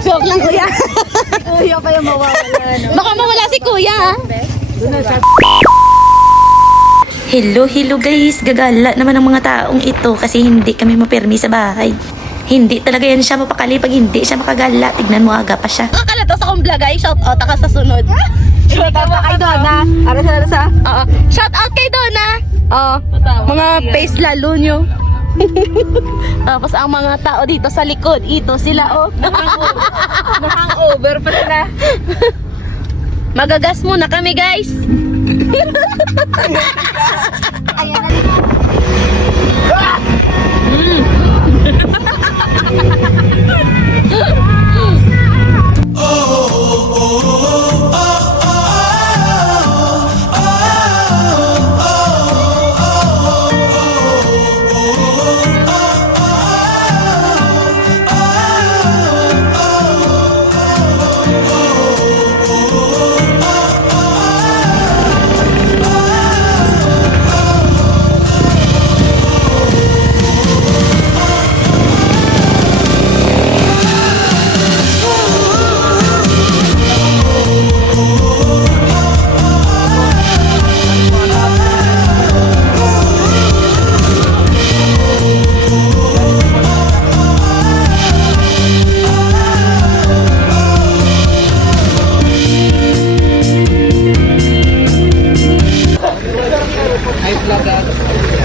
Joke lang kuya. Kuya pa yung mawawala, no? Baka mawala si kuya. Hello guys. Gagala naman ang mga taong ito kasi hindi kami mapirmi sa bahay. Hindi talaga yan siya mapakali pag hindi siya makagala. Tignan mo, aga pa siya. Akala to sa kong vlog ay shout out ka sa sunod. Shout out kay Donna. Arasa. Oo. Shout out kay Donna. Oo. Mga face lalo nyo. Tapos ang mga tao dito sa likod, ito sila oh. Hangover pa sila. Magagas muna kami guys. Ayan na.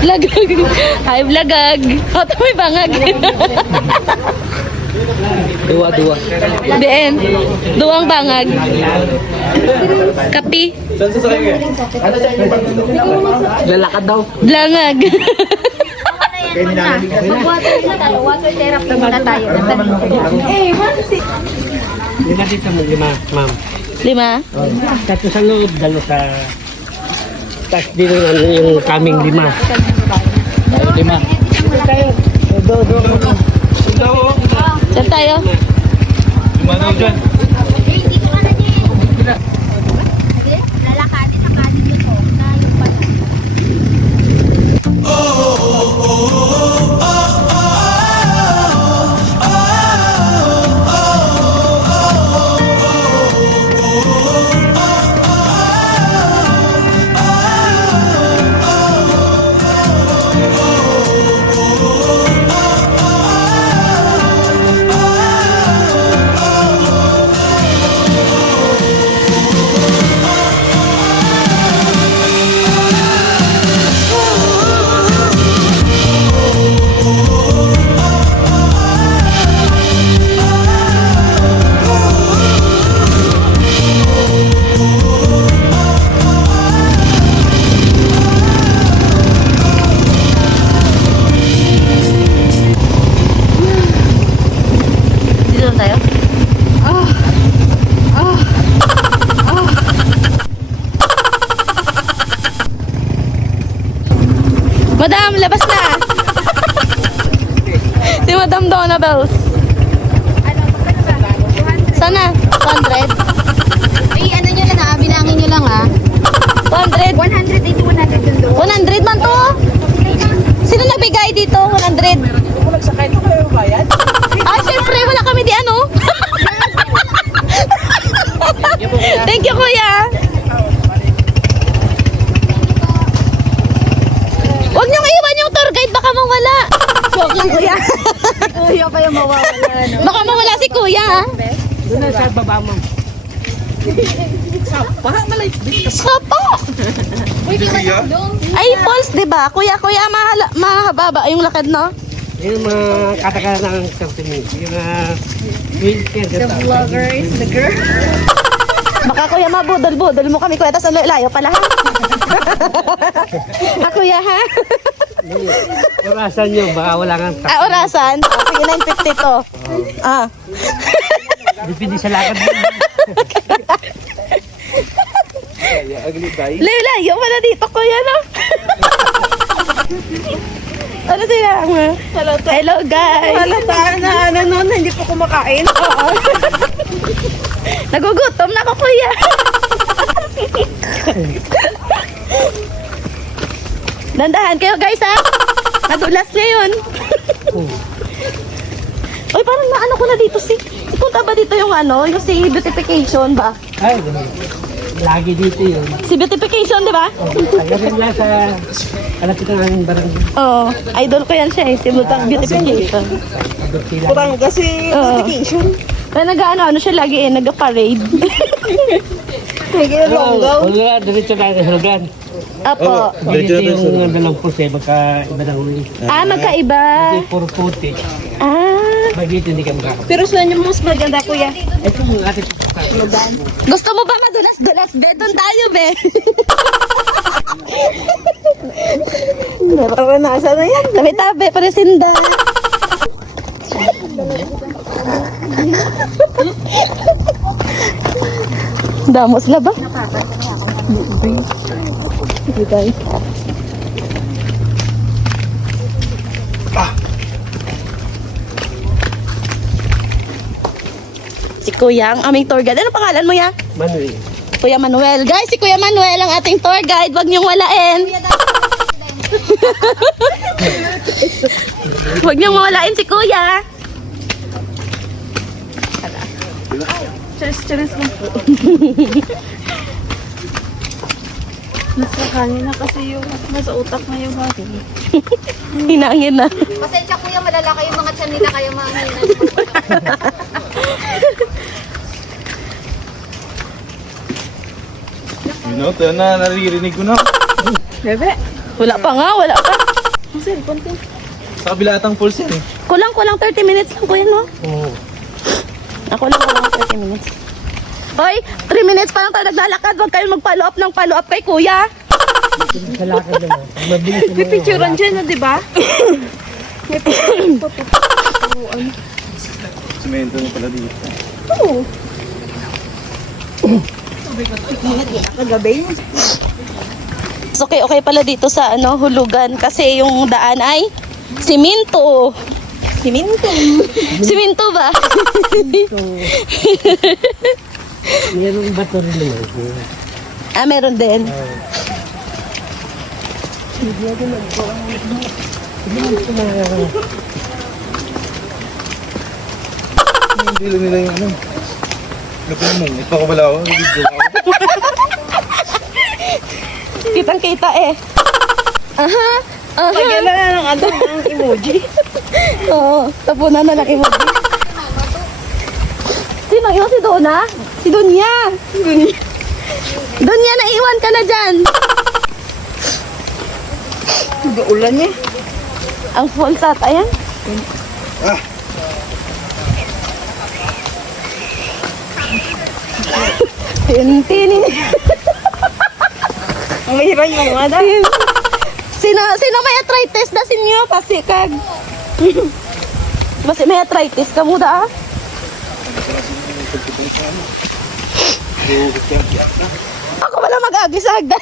Blagag. Hi blagag. Ito may bangag. Dua. Deen. Duwang bangag. Kapi. Saan sasakay ka? Lalakad daw. Blangag. Water therapy muna tayo. Lima dito mo, lima, ma'am. 5. Tatlo sa loob, dalo sa... Tapos dito yung kaming 5. Tayo 5. Saan tayo? Lumanaw dyan. Lalakadin ang kanin dito. Dito tayo? Madam, labas na! Si Madam Donna Bells. Sana? 200? Ay, ano nyo lang bilangin nyo lang 200? 180, 100 dun doon. 100 man to? Sino nagbigay dito? 100? Nagsakay to kayo bayad? Ah, syempre, wala kami di ano. Thank you, kuya. Huwag niyong iwan yung tour guide, baka mawala. Joke lang, kuya. Kuya pa yung mawawala, no? Baka mawala si kuya, ha? Doon na sa baba mo. Sapa! Ay, false, di ba? Kuya, mahababa yung lakad, no? Yung mga katakala ng something. Yung wheelchair. The vlogger is the girl. Baka kuya, mabudol-budol mo kami, kuya. Tapos layo pala, ha? Ah, kuya, ha? Orasan nyo, baka wala kang Ah, orasan? Ah, sige, 950 to. Ah. dipindi sa lakad mo. Layo pala dito, kuya, no? Ano sila? Hello, guys. Halata na ano nun, hindi po kumakain. Oo. Nagugutom na ako, kuya. Dandahan kayo, guys, ha? Nadulas niya yun. Oy, parang naano ko na dito si... Punta ba dito yung ano? Yung si beautification ba? Ay, lagi dito yun. Si beautification, di ba? Kaya rin lang sa anak kita ng barangay. Oo. Idol ko yan siya eh. Si beautification. Kurang kasi Oo. notification. Kaya nag-ano siya lagi eh. Nag-parade. May ginalonggaw. Wala, diretso na ang hulugan. Apo. Dito yung dalang pulse, magka-iba ng huli. Ah, magkaiba. Hindi, puro puti. Ah. Pag dito, hindi ka makakapag. Pero saan yung mas maganda, kuya? Ito yung ating Gusto mo ba madulas-dulas, be? Doon tayo, be. Naranasan na yan. Tabi-tabi, paresinda. Damos na ba? Hindi tayo. Si Kuya, ang aming tour guide. Ano pangalan mo, ya? Manuel. Kuya Manuel. Guys, si Kuya Manuel ang ating tour guide. Huwag niyong walain. Huwag niyong mawalain si Kuya. Cheers mo. Nasa kanina kasi yung nasa utak na yung hati. Hinangin na. Pasensya kuya, malalaki yung mga tiyan nila kaya mga No, ito na, naririnig ko na. Bebe. Wala pa nga, wala pa. Ang cellphone ko. Sa kabila atang pulse yan eh. Kulang 30 minutes lang, Kuya, no? Oo. Ako lang 30 minutes. Hoy, 3 minutes pa lang tayo naglalakad. Huwag kayong mag-follow up ng follow up kay Kuya. Sa lakad naman. Mabilis May picturean dyan na, di ba? May picturean pa po. Semento mo pala dito. Oo. Kagabi. So, okay pala dito sa ano, hulugan kasi yung daan ay siminto. Siminto. Siminto ba? Mayroong bato rin naman. Ah, meron din. Hindi lang nila yung ano. Nagpamong, ito ko pala ako. Video ako. Kitang-kita eh. Aha. Aha. Pagyan na ng ano, ng emoji. Oo, tapunan na lang emoji. Sino yun? Si Donna? Si Dunya. Dunya, naiwan ka na dyan. Ulan niya. Ang false at, ayan. Tinin. Ang mahirap yung mga da. Sino may arthritis na sinyo? Pasikag. Basi may arthritis ka mo da. Ako wala mag-agi sa hagdan.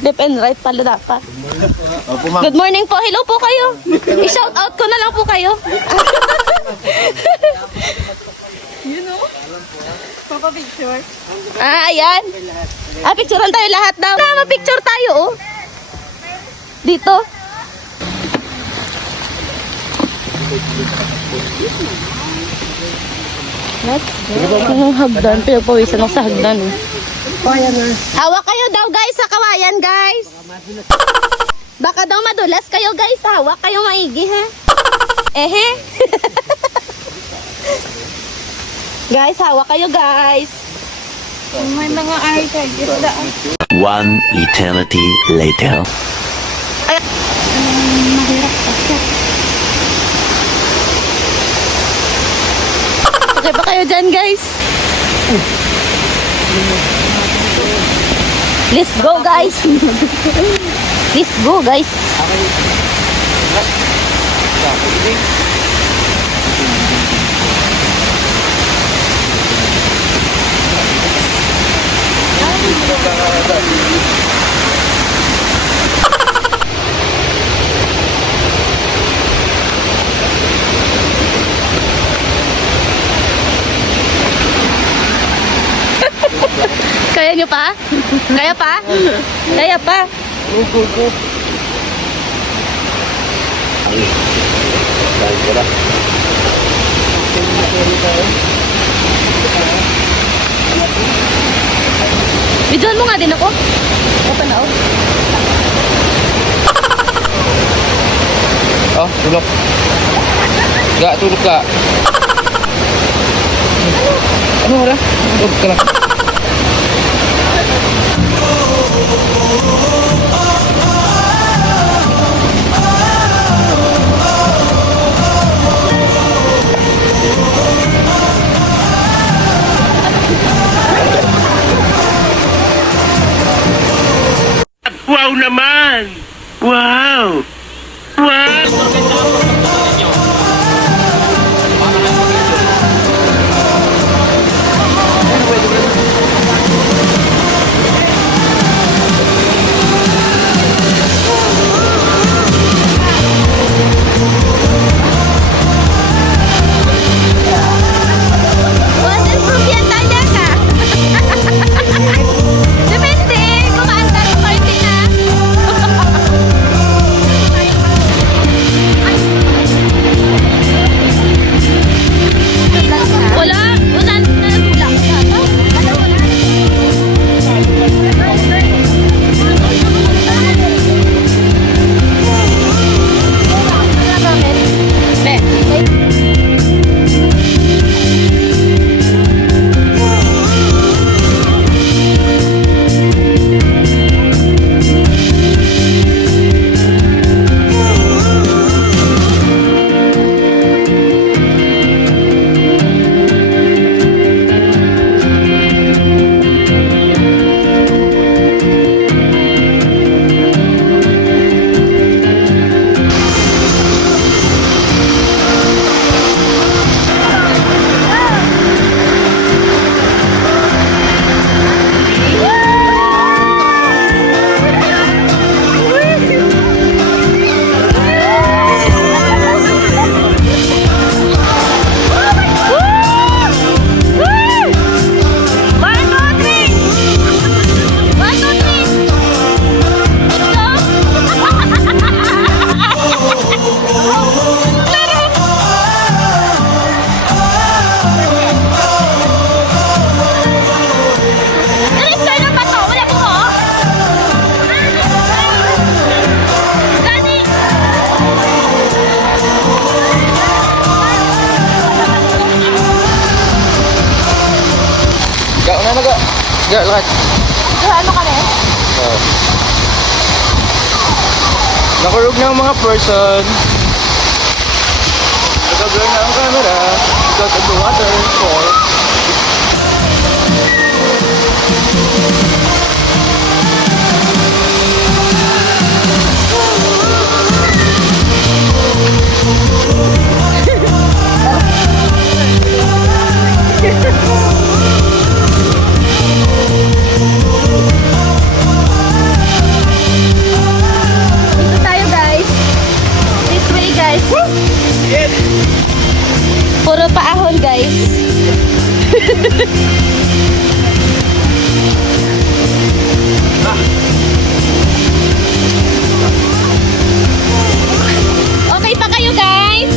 Left and right pala dapat. Opo ma'am. Good morning po. Hello po kayo. I-shout out ko na lang po kayo. Papa picture. Ah, ayan. Ah, picturean tayo lahat daw. Picture tayo, oh. Dito. Yung hagdan, pinagpawisan ako sa hagdan, eh. Hawak kayo daw, guys, sa kawayan, guys. Baka daw madulas kayo, guys. Hawak kayo maigi, ha? Ehe. Guys, hawak kayo, guys. May mga arthritis da. One eternity later. Okay ba kayo dyan, guys? Let's go, guys. Let's go, guys. Kaya nyo pa? Kaya pa? Kaya pa? Videoan mo nga din ako. Open na, oh. Oh, tulog. Gak, tulog ka. Ano wala? Tulog ka lang. Wow naman! Wow! Wow! Waterproof yan talaga. Depende. Kumaandar ko party na. Wala. Wala na natulak. Gak, mana gak? Gak, lahat. Ano ka na? Nakurog ng mga person. Nag-blur na ang camera. Because of the waterfall. Dito tayo, guys. This way, guys. Puro paahon, guys. Okay pa kayo, guys?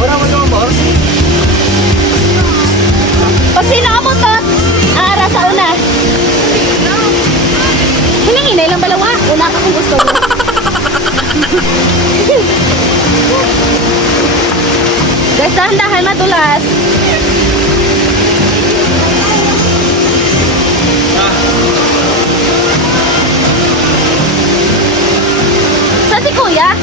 Wala mo naman ba? Pag sino mo to, ara sa una. Hinay lang balawa. Una ka kung gusto mo. Guys, dahan-dahan matulas. Sa si Kuya?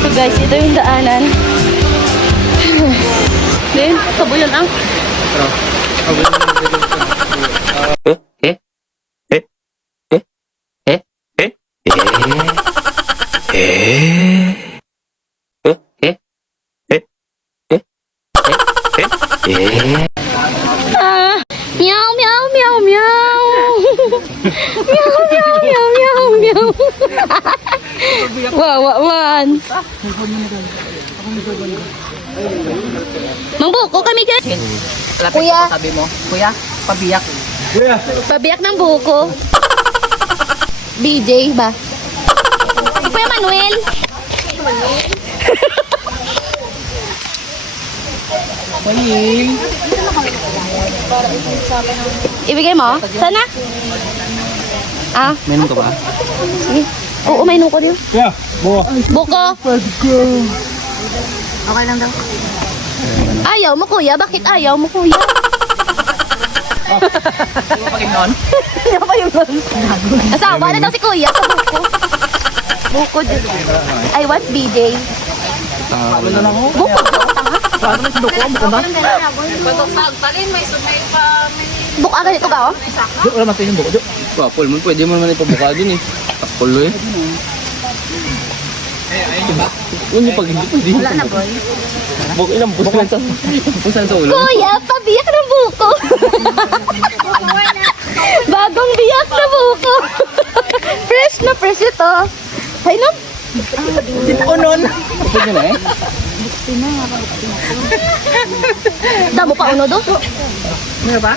So guys, ito yung daanan. Then, kabuyon ang. Ah, meow, meow, meow, meow. Meow, meow, meow, meow. Wawa man. Mangbuko kami guys. Kuya. Sabi mo, kuya, pabiyak. Pabiyak ng buko. BJ ba? Kuya Manuel. Ibigay mo? Sana? Ah? Meron ka ba? Sige. Oo, may nuko din. Yeah, buo. Buko. Okay lang daw. Ayaw mo kuya? Bakit ayaw mo kuya? Hindi mo paging nun? Ayaw pa yung asawa na daw si kuya sa buko. Buko din. I want BJ. Ano na lang ako? Buko. Paano may sundo ko? Buko ba? Pagpag, talin, may sumay pa, may... Buko agad ito ka oh. Di, wala man yung buko. Di. Apple mo, pwede mo naman ipabuka din eh. Apple eh. Hindi pag hindi pwede. Wala na, boy. Buka ilang pusan sa ulo. Kuya, pabiyak ng buko. Bagong biyak na buko. Fresh na fresh ito. Hay no? Unon. Pwede na eh. Damo pa uno do? Ano ba?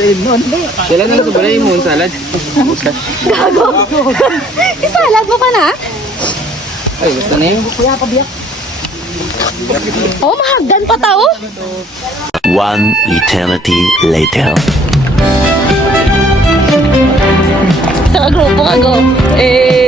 Dahil nun. Kailan na ito ba na yung salad? Gago. Isalad mo pa na? Ay, basta na yun. Oh, mahagdan pa tao. One eternity later. Sa grupo ka go. Eh.